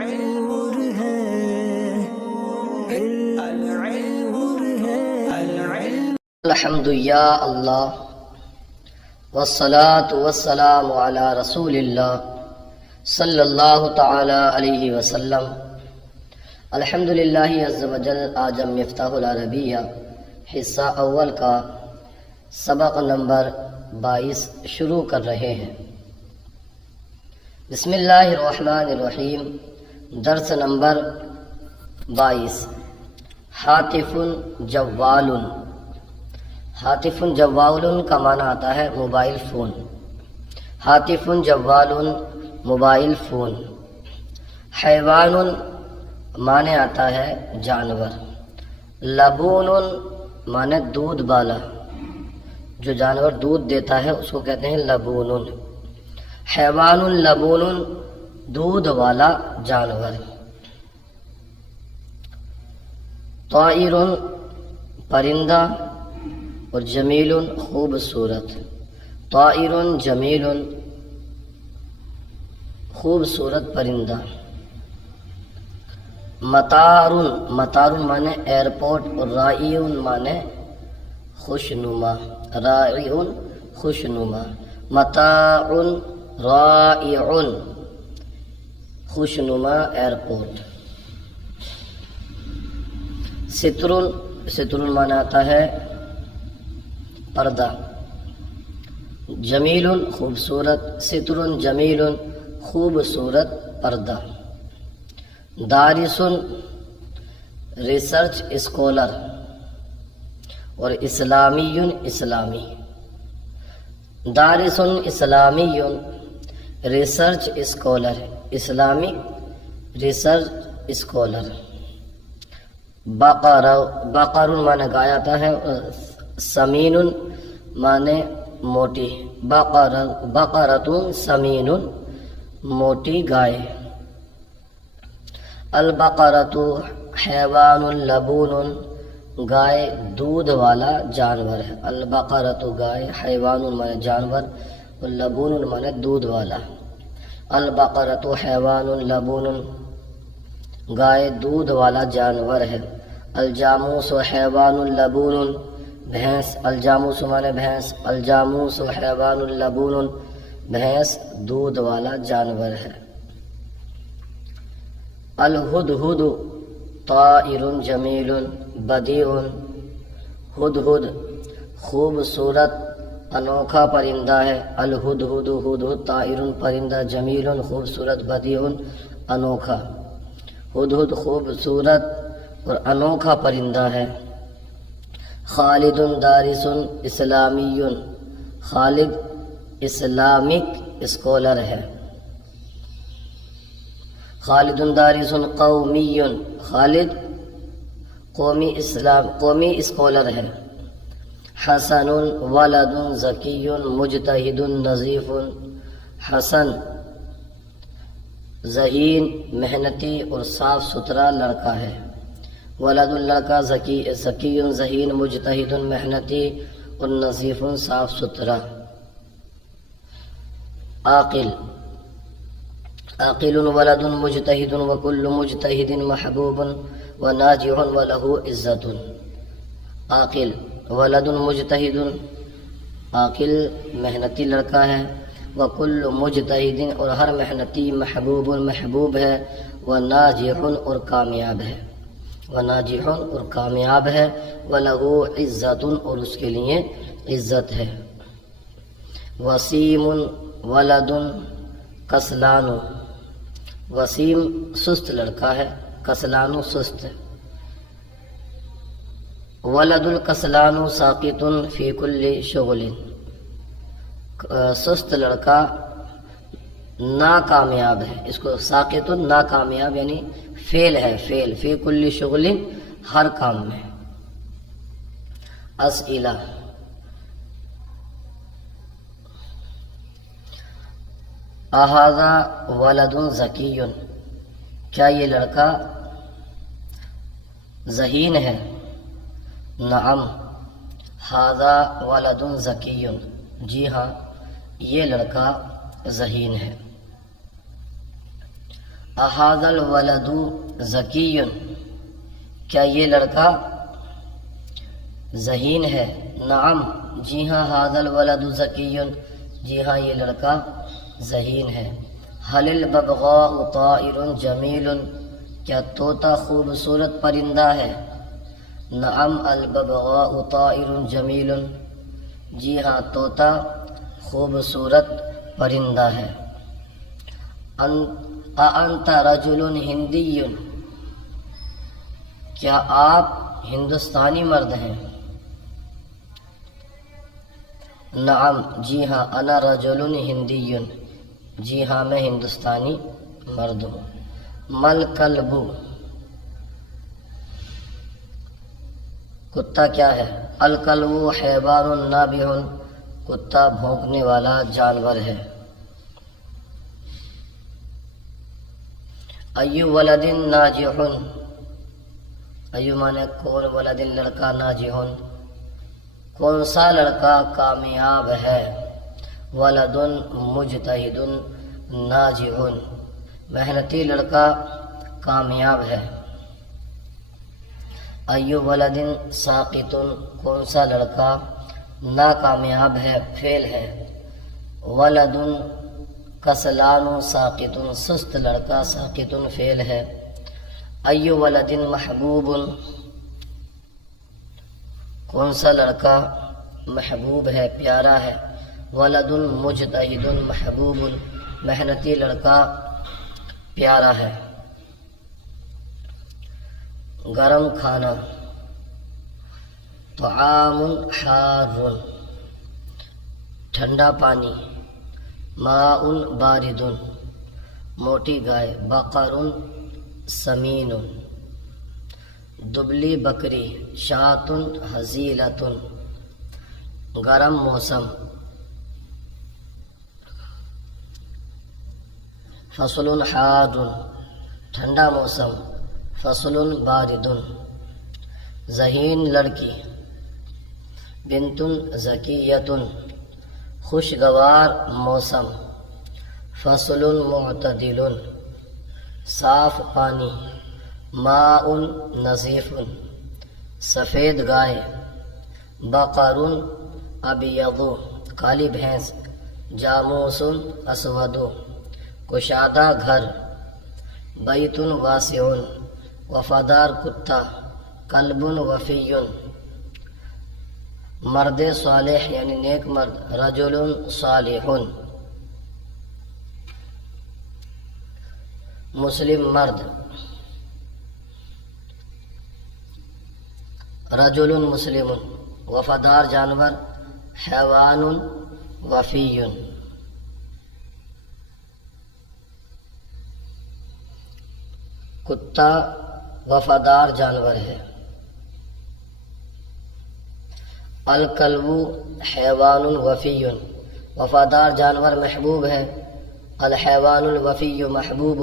نور ہے نور ہے الحمد یا اللہ والصلاة والسلام علی رسول اللہ صلی اللہ تعالی علیہ وسلم۔ الحمدللہ عز و جل۔ آج ہم مفتاح العربیہ حصہ اول کا سبق نمبر 22 شروع کر رہے ہیں۔ بسم اللہ الرحمن الرحیم۔ درس نمبر 22۔ ہاتف جوال۔ ہاتف جوال کا معنی آتا ہے موبائل فون۔ ہاتف جوال موبائل فون۔ حیوان معنی آتا ہے جانور۔ لبون معنی دودھ والا، جو جانور دودھ دیتا ہے اس کو کہتے ہیں لبون۔ حیوان لبون دودھ والا جانور۔ طائر پرندہ، اور جمیل خوبصورت۔ طائر جمیل خوبصورت پرندہ۔ مطار مطار معنی ایئرپورٹ، اور رائی معنی خوشنما۔ رائی خوشنما۔ متاع رائع خوشنما ایئرپورٹ۔ ستر ستر معنی آتا ہے پردہ۔ جمیل خوبصورت۔ ستر جمیل خوبصورت پردہ۔ دارس ریسرچ اسکالر، اور اسلامی اسلامی۔ دارس اسلامی research scholar, Islamic research scholar. بقر بقر معنی گائے آتا ہے۔ سمین معنی موٹی۔ بقرۃ سمین موٹی گائے۔ البقرۃ حیوان لبون گائے دودھ والا جانور ہے۔ البقرۃ گائے، حیوان معنی جانور، اور لبون معنی دودھ والا۔ البقرۃ حیوان لبون گائے دودھ والا جانور ہے۔ الجاموس حیوان لبون بھینس۔ الجاموس معنی بھینس۔ الجاموس حیوان لبون بھینس دودھ والا جانور ہے۔ الہدہد طائر جمیل بدیع۔ ہدہد خوبصورت انوکھا پرندہ ہے۔ الہدہد ہدہد طائر پرندہ، جمیل خوبصورت، بدیع انوکھا۔ ہدہد خوبصورت اور انوکھا پرندہ ہے۔ خالد دارس اسلامی۔ خالد اسلامک اسکالر ہے۔ خالد دارس قومی۔ خالد قومی اسکالر ہے۔ حسن ولد ذکی مجتہد نظیف۔ حسن ذہین محنتی اور صاف ستھرا لڑکا ہے۔ ولد لڑکا، ذکی ذہین، مجتہد محنتی، اور نظیف صاف ستھرا۔ عاقل عاقل ولد مجتہد وکل مجتہد محبوب وناجح وله عزت۔ عاقل ولد مجتہد عاقل محنتی لڑکا ہے۔ وکل مجتہد اور ہر محنتی، محبوب محبوب ہے، وناجح اور کامیاب ہے۔ وناجح اور کامیاب ہے، وله عزت اور اس کے لیے عزت ہے۔ وسیم ولد کسلان۔ وسیم سست لڑکا ہے، کسلان سست ہے۔ ولد الکسلان ساقط فی کل شغل۔ سست لڑکا ناکامیاب ہے، اس کو ساقط ناکامیاب یعنی فیل ہے، فیل فی کل شغل ہر کام میں۔ اسئلہ اہذا ولد ذکی۔ کیا یہ لڑکا ذہین ہے؟ نعم ھذا ولد ذکی۔ جی ہاں، یہ لڑکا ذہین ہے۔ احاذ الولد ذکی، کیا یہ لڑکا ذہین ہے؟ نعم، جی ہاں، ھذا الولد ذکی، جی ہاں یہ لڑکا ذہین ہے۔ ھل الببغاء طائر جمیل، کیا طوطا خوبصورت پرندہ ہے؟ نعم الببغاء طائر جمیل، جی ہاں طوطا خوبصورت پرندہ ہے۔ اَأَنْتَ رَجُلٌ ہندی، کیا آپ ہندوستانی مرد ہیں؟ نعم، جی ہاں، انا رجل ہندی، جی ہاں میں ہندوستانی مرد ہوں۔ مل کلب، کتا کیا ہے؟ الکلب حیوان نابح، کتا بھونکنے والا جانور ہے۔ ایو ولد ناجح، ایو مانے کون، ولد لڑکا، ناجح کون سا لڑکا کامیاب ہے؟ ولد مجتہد ناجح، محنتی لڑکا کامیاب ہے۔ ایو ولد ساقط، کون سا لڑکا ناکامیاب ہے، فیل ہے۔ ولد کسلان ساقط، سست لڑکا، ساقط فیل ہے۔ ایو ولد محبوب، کون سا لڑکا محبوب ہے، پیارا ہے۔ ولد مجتہد محبوب، محنتی لڑکا پیارا ہے۔ گرم کھانا، طعام حار، ٹھنڈا پانی۔ ماء بارد، موٹی گائے۔ بقر سمین، دبلی بکری۔ شاۃ ہزیلۃ، گرم موسم۔ فصل حار، ٹھنڈا موسم۔ فصل بارد، ذہین لڑکی۔ بنت ذکیۃ، خوشگوار موسم۔ فصل معتدل، صاف پانی۔ ماء نظیف، سفید گائے۔ بقر ابیض، کالی بھینس۔ جاموس اسود، کشادہ گھر۔ بیت واسع، وفادار کتا۔ کلب وفی، مرد صالح یعنی نیک مرد۔ رجل صالح، مسلم مرد۔ رجل مسلم، وفادار جانور۔ حیوان وفی، کتا وفادار جانور ہے۔ الکلب حیوان وفی، وفادار جانور محبوب ہے۔ الحیوان الوفی محبوب،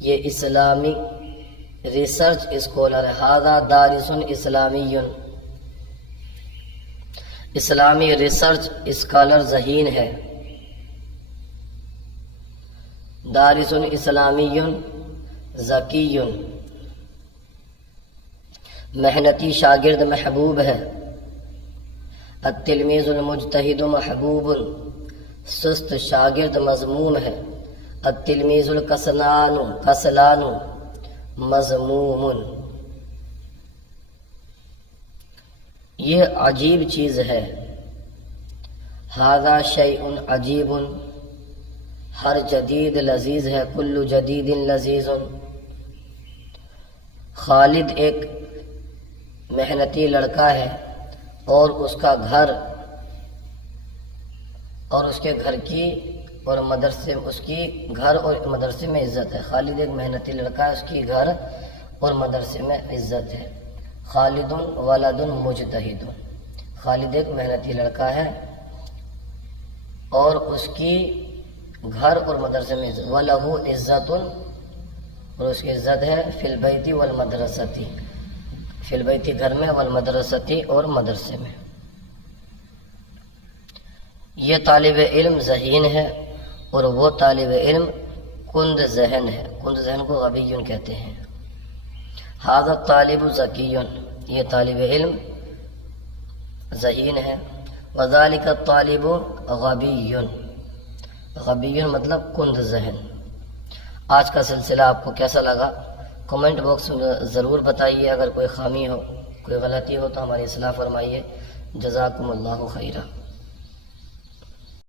یہ اسلامی ریسرچ اسکالر ہے۔ ھذا دارس اسلامی، اسلامی ریسرچ اسکالر ذہین ہے۔ دارس اسلامی ذکی، محنتی شاگرد محبوب ہے۔ التلمیذ المجتہد محبوب، سست شاگرد مذموم ہے۔ التلمیذ کسلان مذموم، یہ عجیب چیز ہے۔ ھذا شیء عجیب، ہر جدید لذیذ ہے۔ کل جدید لذیذ، خالد ایک محنتی لڑکا ہے اور اس کا گھر اور اس کے گھر کی اور مدرسے، اس کی گھر اور مدرسے میں عزت ہے۔ خالد ایک محنتی لڑکا ہے، اس کی گھر اور مدرسے میں عزت ہے۔ خالد ولد مجتہد، خالد ایک محنتی لڑکا ہے اور اس کی گھر اور مدرسے میں عزت۔ وَلَهُ عزت، اور اس کی عزت ہے۔ فِي الْبَيْتِ وَالْمَدْرَسَةِ، فِي الْبَيْتِ گھر میں، وَالْمَدْرَسَةِ اور مدرسے میں۔ یہ طالب علم ذہین ہے اور وہ طالب علم کند ذہن ہے، کند ذہن کو غبی کہتے ہیں۔ ھذا الطالب ذکی، یہ طالب علم ذہین ہے۔ وذالک الطالب غبی، غبی مطلب کند ذہن۔ آج کا سلسلہ آپ کو کیسا لگا؟ کمنٹ باکس میں ضرور بتائیے، اگر کوئی خامی ہو، کوئی غلطی ہو تو ہماری اصلاح فرمائیے۔ جزاکم اللہ خیرہ۔